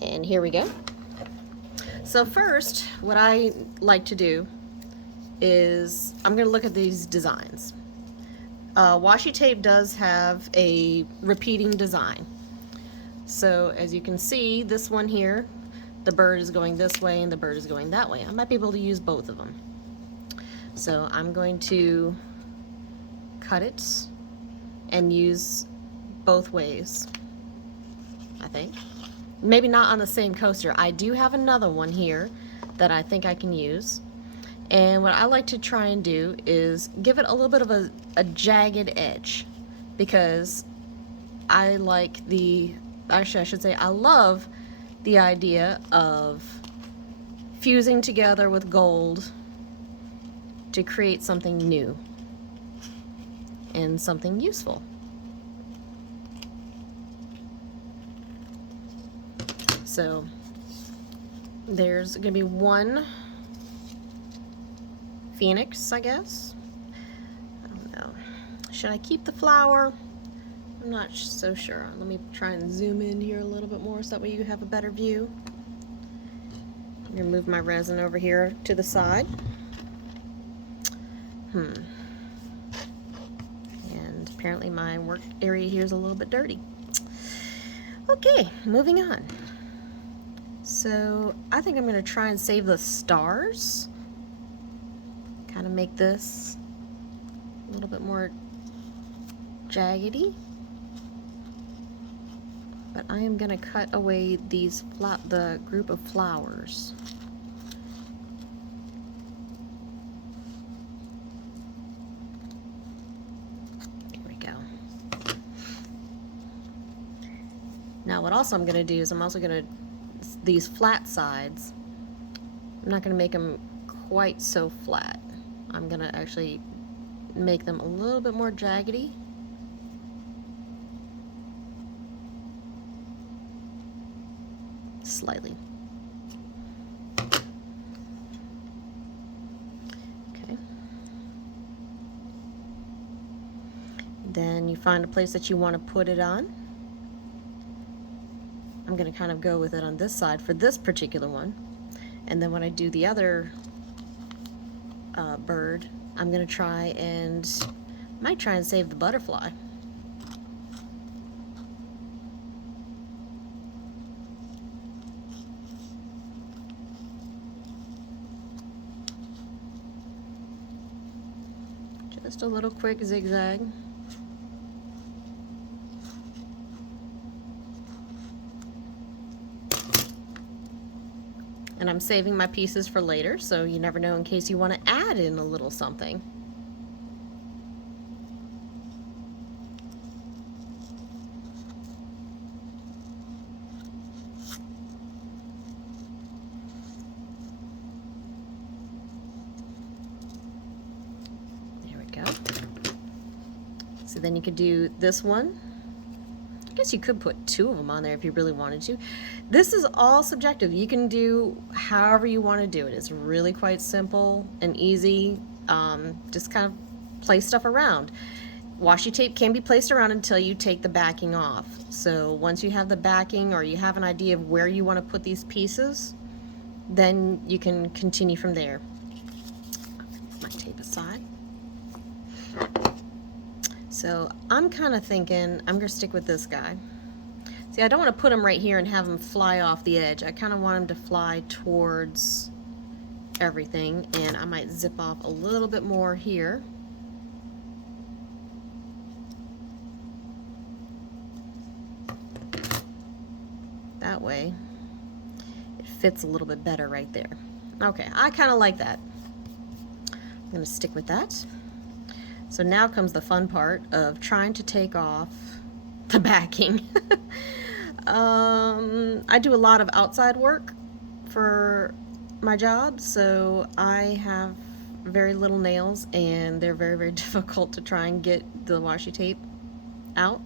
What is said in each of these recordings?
And here we go. So first, what I like to do is I'm going to look at these designs. Washi tape does have a repeating design. So as you can see, this one here, the bird is going this way and the bird is going that way. I might be able to use both of them. So I'm going to cut it and use both ways, I think. Maybe not on the same coaster. I do have another one here that I think I can use. And what I like to try and do is give it a little bit of a jagged edge, because I like actually I should say I love the idea of fusing together with gold to create something new and something useful. So there's going to be one phoenix, I guess. I don't know. Should I keep the flower? I'm not so sure. Let me try and zoom in here a little bit more so that way you have a better view. I'm going to move my resin over here to the side. And apparently my work area here is a little bit dirty. Okay, moving on. So I think I'm going to try and save the stars. Kind of make this a little bit more jaggedy. But I am going to cut away the group of flowers. There we go. Now what also I'm going to do is I'm also going to, these flat sides, I'm not going to make them quite so flat. I'm going to actually make them a little bit more jaggedy. Slightly. Okay. Then you find a place that you want to put it on. I'm going to kind of go with it on this side for this particular one. And then when I do the other bird, I'm going to might try and save the butterfly. Just a little quick zigzag. And I'm saving my pieces for later, so you never know in case you want to add in a little something. There we go. So then you could do this one. I guess you could put two of them on there if you really wanted to. This is all subjective. You can do however you want to do it. It's really quite simple and easy. Just kind of place stuff around. Washi tape can be placed around until you take the backing off. So once you have the backing or you have an idea of where you want to put these pieces, then you can continue from there. Put my tape aside. So I'm kind of thinking I'm going to stick with this guy. See, I don't want to put him right here and have him fly off the edge. I kind of want him to fly towards everything, and I might zip off a little bit more here. That way it fits a little bit better right there. Okay, I kind of like that. I'm going to stick with that. So now comes the fun part of trying to take off the backing. I do a lot of outside work for my job, so I have very little nails and they're very, very difficult to try and get the washi tape out.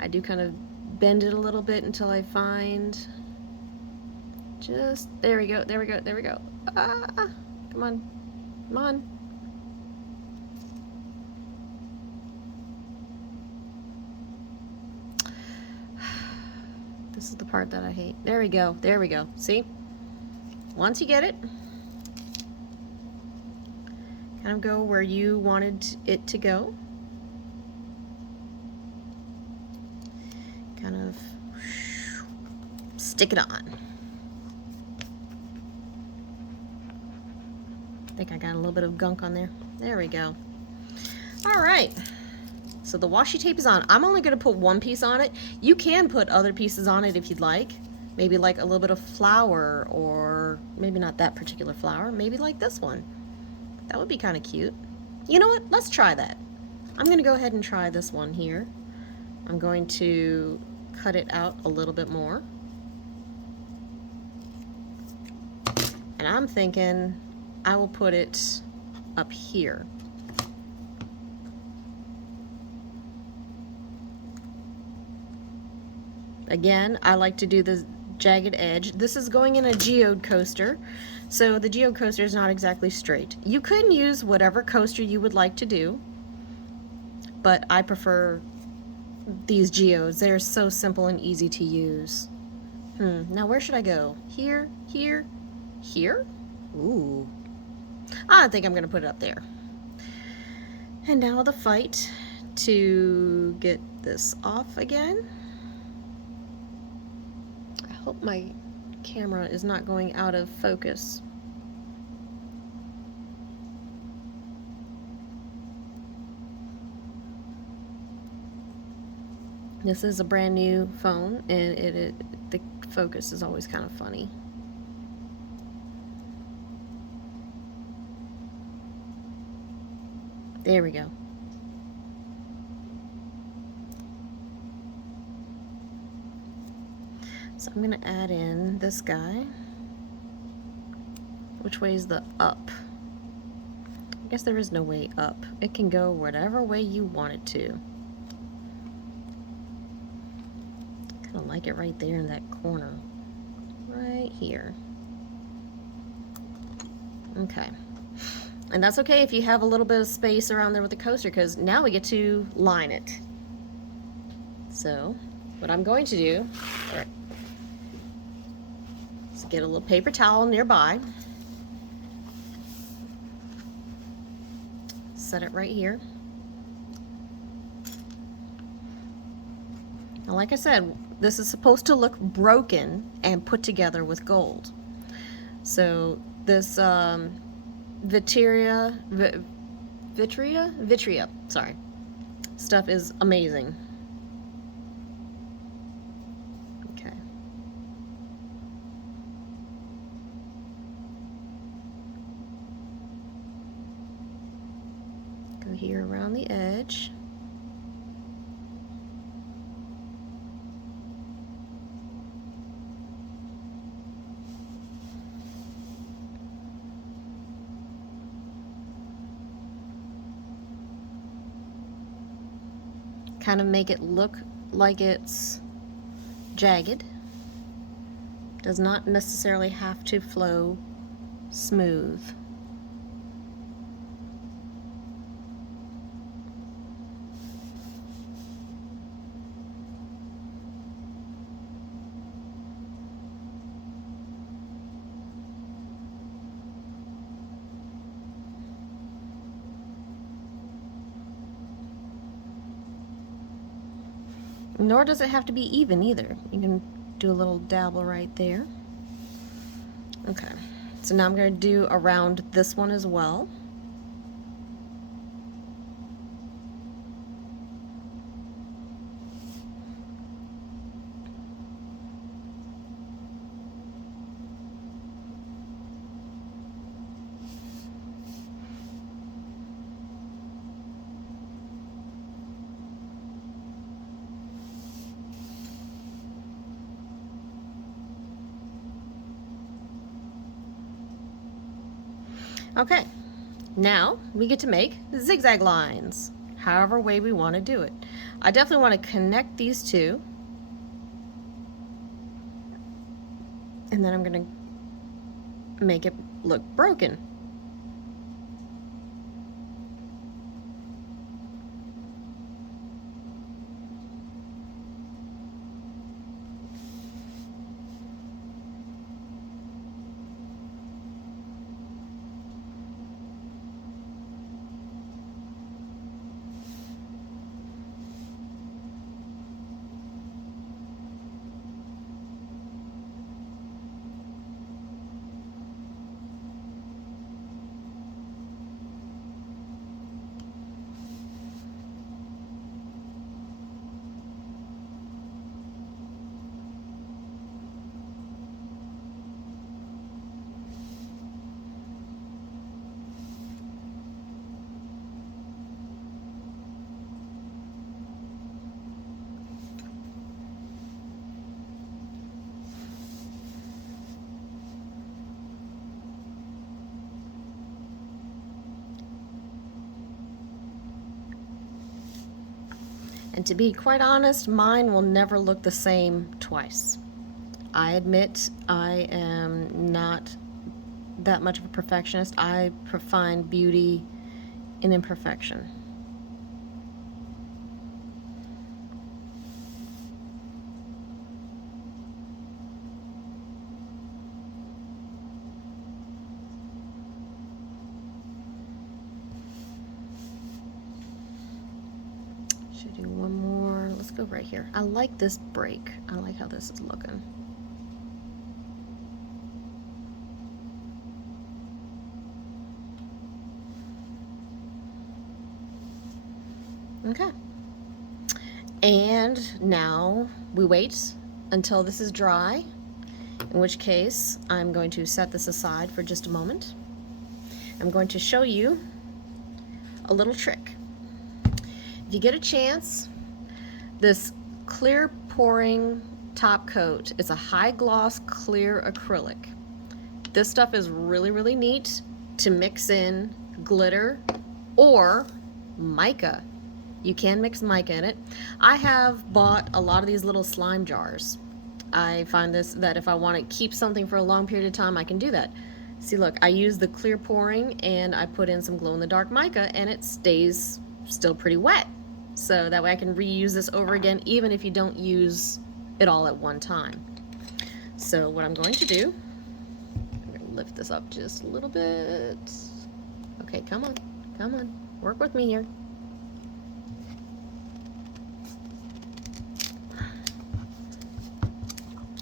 I do kind of bend it a little bit until I find just, there we go, there we go, there we go. Ah, come on, come on. This is the part that I hate. There we go. There we go. See? Once you get it, kind of go where you wanted it to go. Kind of stick it on. I think I got a little bit of gunk on there. There we go. All right. So the washi tape is on. I'm only going to put one piece on it. You can put other pieces on it if you'd like. Maybe like a little bit of flower, or maybe not that particular flower. Maybe like this one. That would be kind of cute. You know what? Let's try that. I'm going to go ahead and try this one here. I'm going to cut it out a little bit more. And I'm thinking I will put it up here. Again, I like to do the jagged edge. This is going in a geode coaster, so the geode coaster is not exactly straight. You could use whatever coaster you would like to do, but I prefer these geodes. They're so simple and easy to use. Now where should I go? Here, here, here? Ooh. I think I'm gonna put it up there. And now the fight to get this off again. I hope my camera is not going out of focus. This is a brand new phone, and the focus is always kind of funny. There we go. So I'm going to add in this guy. Which way is the up? I guess there is no way up. It can go whatever way you want it to. Kind of like it right there in that corner. Right here. Okay. And that's okay if you have a little bit of space around there with the coaster, because now we get to line it. So what I'm going to do is get a little paper towel nearby, set it right here. Now, like I said, this is supposed to look broken and put together with gold. So this vitrea, sorry, stuff is amazing. Okay. Go here around the edge. Kind of make it look like it's jagged. Does not necessarily have to flow smooth. Nor does it have to be even either. You can do a little dabble right there. Okay, so now I'm going to do around this one as well. Okay, now we get to make zigzag lines, however way we want to do it. I definitely want to connect these two, and then I'm going to make it look broken. And to be quite honest, mine will never look the same twice. I admit I am not that much of a perfectionist. I find beauty in imperfection. Should do one more. Let's go right here. I like this break. I like how this is looking. Okay. And now we wait until this is dry, in which case I'm going to set this aside for just a moment. I'm going to show you a little trick. If you get a chance, this clear pouring top coat is a high gloss clear acrylic. This stuff is really, really neat to mix in glitter or mica. You can mix mica in it. I have bought a lot of these little slime jars. I find that if I want to keep something for a long period of time, I can do that. See, look, I use the clear pouring and I put in some glow-in-the-dark mica and it stays still pretty wet. So that way I can reuse this over again, even if you don't use it all at one time. So what I'm going to do, I'm going to lift this up just a little bit. Okay, come on, work with me here.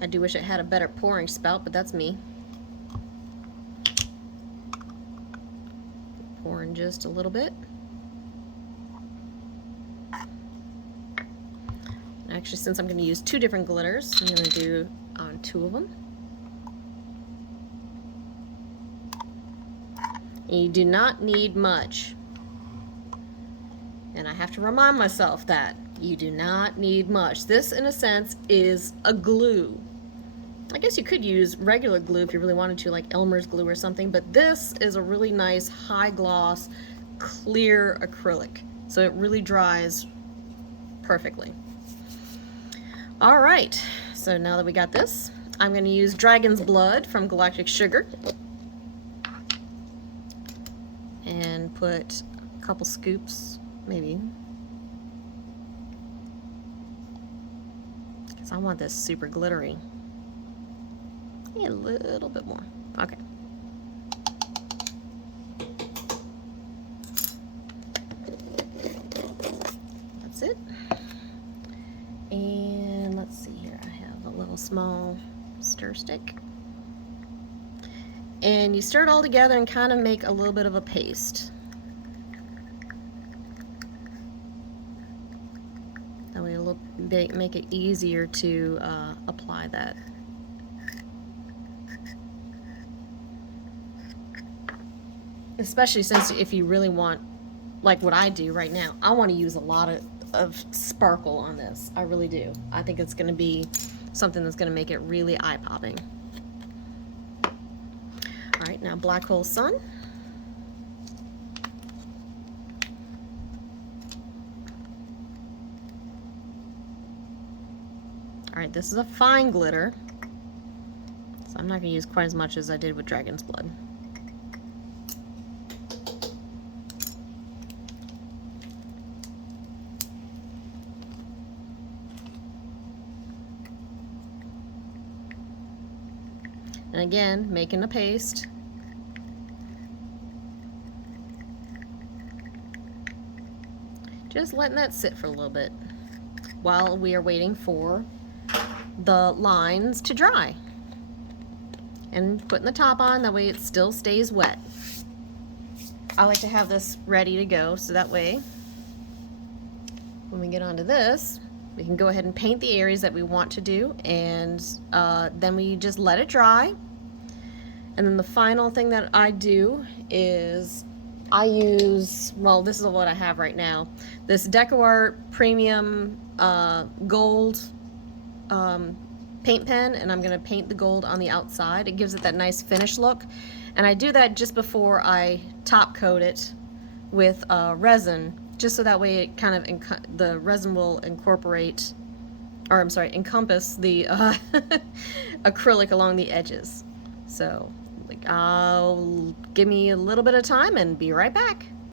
I do wish it had a better pouring spout, but that's me. Pouring just a little bit. Actually, since I'm going to use two different glitters, I'm going to do on two of them. And you do not need much. And I have to remind myself that you do not need much. This, in a sense, is a glue. I guess you could use regular glue if you really wanted to, like Elmer's glue or something, but this is a really nice high gloss clear acrylic. So it really dries perfectly. All right, so now that we got this, I'm going to use Dragon's Blood from Galactic Sugar and put a couple scoops, maybe, because I want this super glittery. A little bit more. Okay. That's it. And let's see here. I have a little small stir stick. And you stir it all together and kind of make a little bit of a paste. That way it'll make it easier to apply that. Especially since if you really want, like what I do right now, I want to use a lot of sparkle on this. I really do. I think it's going to be something that's going to make it really eye-popping. All right, now Black Hole Sun. All right, this is a fine glitter, so I'm not going to use quite as much as I did with Dragon's Blood. And again, making a paste. Just letting that sit for a little bit while we are waiting for the lines to dry. And putting the top on, that way it still stays wet. I like to have this ready to go, so that way when we get onto this, we can go ahead and paint the areas that we want to do, and then we just let it dry. And then the final thing that I do is I use, well, this is what I have right now, this DecoArt Premium Gold paint pen, and I'm going to paint the gold on the outside. It gives it that nice finish look. And I do that just before I top coat it with resin just so that way it kind of the resin will incorporate, or I'm sorry, encompass the acrylic along the edges. So, like, I'll give me a little bit of time and be right back.